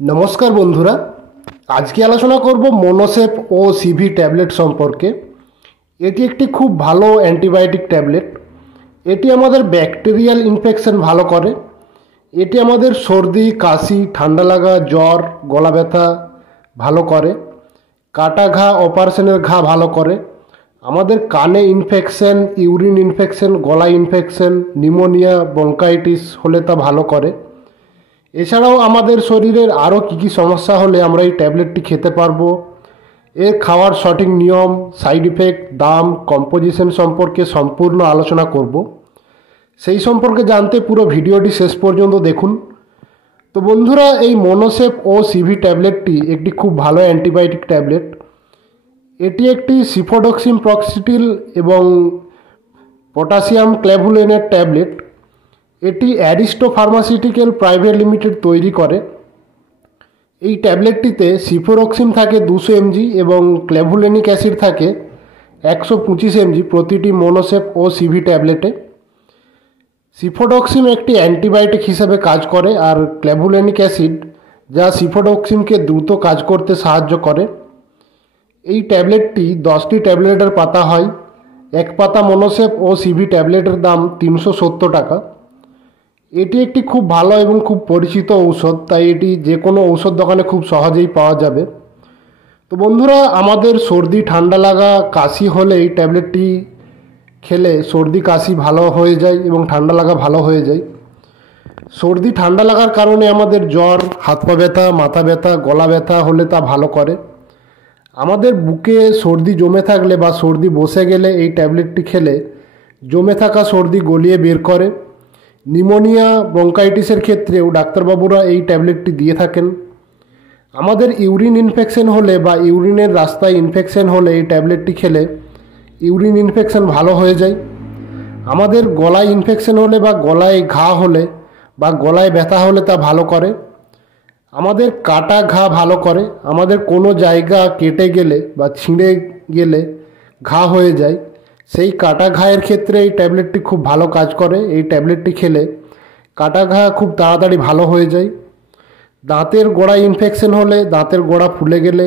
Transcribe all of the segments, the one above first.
নমস্কার বন্ধুরা, আজকে আলোচনা করব মনোসেপ ও সিভি ট্যাবলেট সম্পর্কে। এটি একটি খুব ভালো অ্যান্টিবায়োটিক ট্যাবলেট। এটি আমাদের ব্যাকটেরিয়াল ইনফেকশন ভালো করে। এটি আমাদের সর্দি, কাশি, ঠান্ডা লাগা, জ্বর, গলা ব্যথা ভালো করে। কাটা ঘা, অপারেশনের ঘা ভালো করে। আমাদের কানে ইনফেকশন, ইউরিন ইনফেকশন, গলা ইনফেকশন, নিউমোনিয়া, ব্রঙ্কাইটিস হলে তা ভালো করে। এছাড়াও আমাদের শরীরের আরও কী কী সমস্যা হলে আমরা এই ট্যাবলেটটি খেতে পারবো, এর খাওয়ার সঠিক নিয়ম, সাইড ইফেক্ট, দাম, কম্পোজিশন সম্পর্কে সম্পূর্ণ আলোচনা করব। সেই সম্পর্কে জানতে পুরো ভিডিওটি শেষ পর্যন্ত দেখুন। তো বন্ধুরা, এই মনোসেপ ও সিভি ট্যাবলেটটি একটি খুব ভালো অ্যান্টিবায়োটিক ট্যাবলেট। এটি একটি সিফোডক্সিম প্রক্সিটিল এবং পটাশিয়াম ক্ল্যাভুলেনের ট্যাবলেট। এটি অ্যারিস্টো ফার্মাসিউটিক্যাল প্রাইভেট লিমিটেড তৈরি করে। এই ট্যাবলেটটিতে সিফোরক্সিম থাকে 200 mg এবং ক্ল্যাভুলেনিক অ্যাসিড থাকে 125 mg প্রতিটি মনোসেপ ও সিভি ট্যাবলেটে। সিফোডক্সিম একটি অ্যান্টিবায়োটিক হিসেবে কাজ করে, আর ক্ল্যাভুলেনিক অ্যাসিড যা সিফোডক্সিমকে দ্রুত কাজ করতে সাহায্য করে। এই ট্যাবলেটটি 10টি ট্যাবলেটের পাতা হয়। এক পাতা মনোসেপ ও সিভি ট্যাবলেটের দাম 370 টাকা। এটি একটি খুব ভালো এবং খুব পরিচিত ঔষধ, তাই এটি যে কোনো ঔষধ দোকানে খুব সহজেই পাওয়া যাবে। তো বন্ধুরা, আমাদের সর্দি, ঠান্ডা লাগা, কাশি হলে এই ট্যাবলেটটি খেলে সর্দি, কাশি ভালো হয়ে যায় এবং ঠান্ডা লাগা ভালো হয়ে যায়। সর্দি, ঠান্ডা লাগার কারণে আমাদের জ্বর, হাত পা ব্যথা, মাথা ব্যথা, গলা ব্যথা হলে তা ভালো করে। আমাদের বুকে সর্দি জমে থাকলে বা সর্দি বসে গেলে এই ট্যাবলেটটি খেলে জমে থাকা সর্দি গলিয়ে বের করে। নিউমোনিয়া, ব্রঙ্কাইটিসের ক্ষেত্রেও ডাক্তারবাবুরা এই ট্যাবলেটটি দিয়ে থাকেন। আমাদের ইউরিন ইনফেকশন হলে বা ইউরিনের রাস্তায় ইনফেকশন হলে এই ট্যাবলেটটি খেলে ইউরিন ইনফেকশন ভালো হয়ে যায়। আমাদের গলায় ইনফেকশন হলে বা গলায় ঘা হলে বা গলায় ব্যথা হলে তা ভালো করে। আমাদের কাটা ঘা ভালো করে। আমাদের কোনো জায়গা কেটে গেলে বা ছিঁড়ে গেলে ঘা হয়ে যায়, সেই কাটা ঘায়ের ক্ষেত্রে এই ট্যাবলেটটি খুব ভালো কাজ করে। এই ট্যাবলেটটি খেলে কাটা ঘা খুব তাড়াতাড়ি ভালো হয়ে যায়। দাঁতের গোড়ায় ইনফেকশন হলে, দাঁতের গোড়া ফুলে গেলে,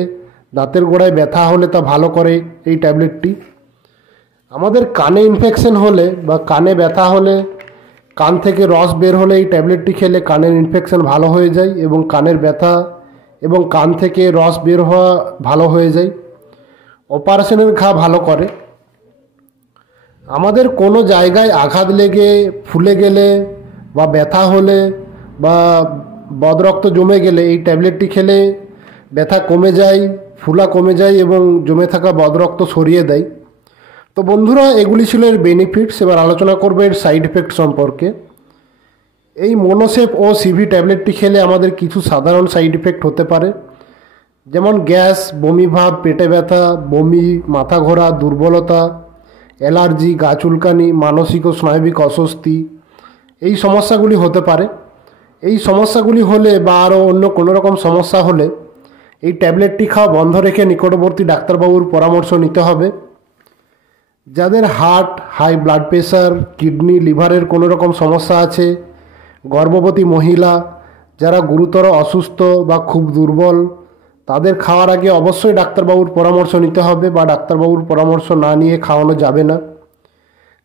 দাঁতের গোড়ায় ব্যথা হলে তা ভালো করে এই ট্যাবলেটটি। আমাদের কানে ইনফেকশন হলে বা কানে ব্যথা হলে, কান থেকে রস বের হলে এই ট্যাবলেটটি খেলে কানের ইনফেকশন ভালো হয়ে যায় এবং কানের ব্যথা এবং কান থেকে রস বের হওয়া ভালো হয়ে যায়। অপারেশনের ঘা ভালো করে। আমাদের কোনো জায়গায় আঘাত লেগে ফুলে গেলে বা ব্যথা হলে বা বদরক্ত জমে গেলে এই ট্যাবলেটটি খেলে ব্যথা কমে যায়, ফুলা কমে যায় এবং জমে থাকা বদরক্ত সরিয়ে দেয়। তো বন্ধুরা, এগুলি ছিল এর বেনিফিটস। এবার আলোচনা করবো এর সাইড এফেক্ট সম্পর্কে। এই মনোসেপ ও সিভি ট্যাবলেটটি খেলে আমাদের কিছু সাধারণ সাইড এফেক্ট হতে পারে, যেমন গ্যাস, বমি ভাব, পেটে ব্যথা, বমি, মাথা ঘোরা, দুর্বলতা, অ্যালার্জি, গা চুলকানি, মানসিক ও স্নায়বিক অস্বস্তি, এই সমস্যাগুলি হতে পারে। এই সমস্যাগুলি হলে বা আরও অন্য কোনো রকম সমস্যা হলে এই ট্যাবলেটটি খাওয়া বন্ধ রেখে নিকটবর্তী ডাক্তারবাবুর পরামর্শ নিতে হবে। যাদের heart, high blood pressure, kidney, লিভারের কোনো রকম সমস্যা আছে, গর্ভবতী মহিলা, যারা গুরুতর অসুস্থ বা খুব দুর্বল, তাদের খাওয়ার আগে অবশ্যই ডাক্তারবাবুর পরামর্শ নিতে হবে বা ডাক্তারবাবুর পরামর্শ না নিয়ে খাওয়ানো যাবে না।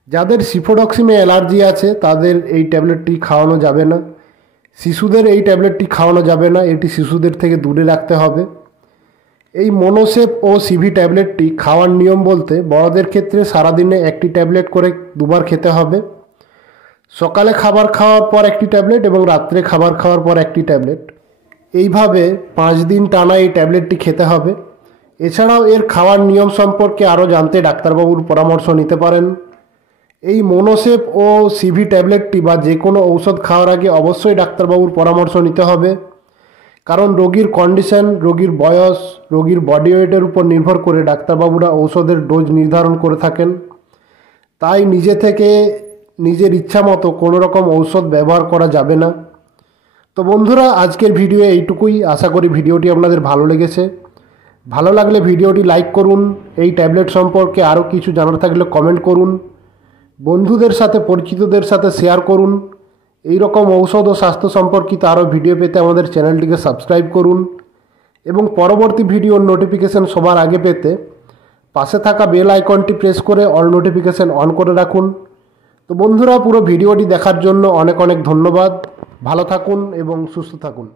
যাদের সিফোডক্সিমে অ্যালার্জি আছে তাদের এই ট্যাবলেটটি খাওয়ানো যাবে না। শিশুদের এই ট্যাবলেটটি খাওয়ানো যাবে না, এটি শিশুদের থেকে দূরে রাখতে হবে। এই মনোসেপ ও সিভি ট্যাবলেটটি খাওয়ার নিয়ম বলতে, বড়দের ক্ষেত্রে সারাদিনে একটি ট্যাবলেট করে দুবার খেতে হবে। সকালে খাবার খাওয়ার পর একটি ট্যাবলেট এবং রাত্রে খাবার খাওয়ার পর একটি ট্যাবলেট। এইভাবে 5 দিন টানা এই ট্যাবলেটটি খেতে হবে। এছাড়াও এর খাওয়ার নিয়ম সম্পর্কে আরও জানতে ডাক্তারবাবুর পরামর্শ নিতে পারেন। এই মনোসেপ ও সিভি ট্যাবলেটটি বা যে কোনো ঔষধ খাওয়ার আগে অবশ্যই ডাক্তারবাবুর পরামর্শ নিতে হবে, কারণ রোগীর কন্ডিশন, রোগীর বয়স, রোগীর বডি ওয়েটের উপর নির্ভর করে ডাক্তারবাবুরা ঔষধের ডোজ নির্ধারণ করে থাকেন। তাই নিজে থেকে নিজের ইচ্ছা মতো কোনো রকম ঔষধ ব্যবহার করা যাবে না। তো বন্ধুরা, আজকের ভিডিও এইটুকুই। আশা করি ভিডিওটি আপনাদের ভালো লেগেছে। ভালো লাগলে ভিডিওটি লাইক করুন। এই ট্যাবলেট সম্পর্কে আরও কিছু জানার থাকলে কমেন্ট করুন। বন্ধুদের সাথে, পরিচিতদের সাথে শেয়ার করুন এই রকম ঔষধ ও স্বাস্থ্য সম্পর্কিত আরও ভিডিও পেতে আমাদের চ্যানেলটিকে সাবস্ক্রাইব করুন এবং পরবর্তী ভিডিওর নোটিফিকেশন সবার আগে পেতে পাশে থাকা বেল আইকনটি প্রেস করে অল নোটিফিকেশন অন করে রাখুন। তো বন্ধুরা, পুরো ভিডিওটি দেখার জন্য অনেক অনেক ধন্যবাদ। ভালো থাকুন এবং সুস্থ থাকুন।